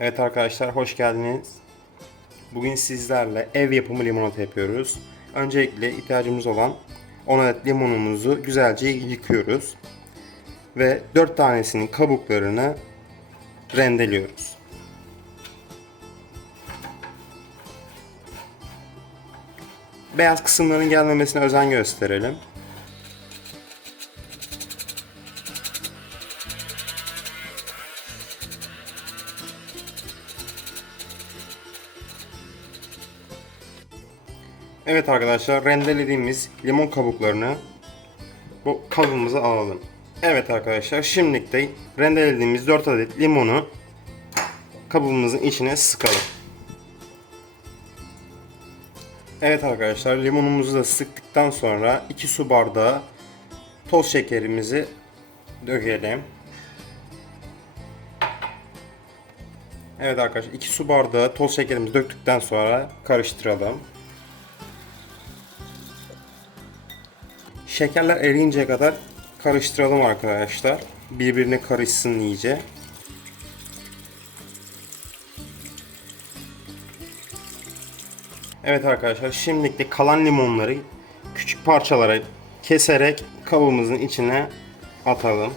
Evet arkadaşlar hoş geldiniz. Bugün sizlerle ev yapımı limonata yapıyoruz. Öncelikle ihtiyacımız olan 10 adet limonumuzu güzelce yıkıyoruz. Ve 4 tanesinin kabuklarını rendeliyoruz. Beyaz kısımların gelmemesine özen gösterelim. Evet arkadaşlar rendelediğimiz limon kabuklarını bu kabımıza alalım. Evet arkadaşlar şimdilik de rendelediğimiz 4 adet limonu kabımızın içine sıkalım. Evet arkadaşlar limonumuzu da sıktıktan sonra 2 su bardağı toz şekerimizi dökelim. Evet arkadaşlar 2 su bardağı toz şekerimizi döktükten sonra karıştıralım. Şekerler eriyinceye kadar karıştıralım arkadaşlar. Birbirine karışsın iyice. Evet arkadaşlar şimdilik kalan limonları küçük parçalara keserek kabımızın içine atalım.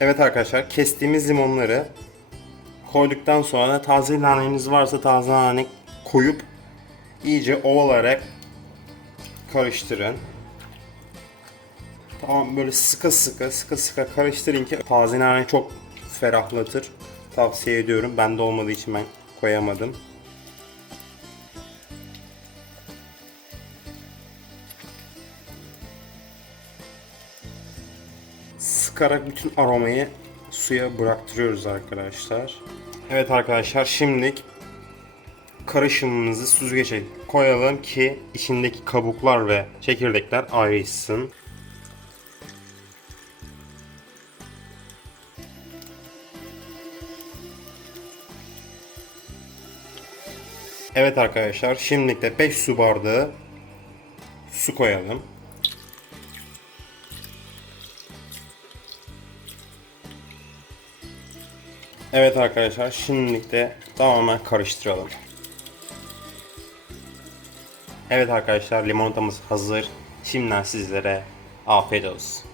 Evet arkadaşlar kestiğimiz limonları koyduktan sonra taze naneniz varsa taze nane koyup iyice ovalarak karıştırın. Tamam böyle sıkı sıkı sıkı sıkı karıştırın ki taze nane çok ferahlatır. Tavsiye ediyorum. Bende olmadığı için ben koyamadım. Sıkarak bütün aromayı suya bıraktırıyoruz arkadaşlar. Evet arkadaşlar şimdilik karışımımızı süzgece koyalım ki içindeki kabuklar ve çekirdekler ayrışsın. Evet arkadaşlar şimdilik de 5 su bardağı su koyalım. Evet arkadaşlar şimdilik de tamamen karıştıralım. Evet arkadaşlar limonatamız hazır. Şimdiden sizlere afiyet olsun.